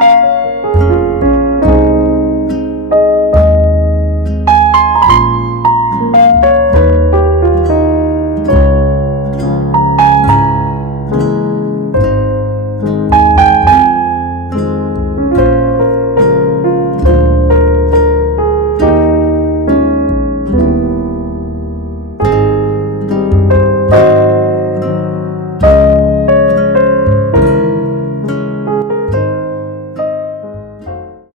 thank you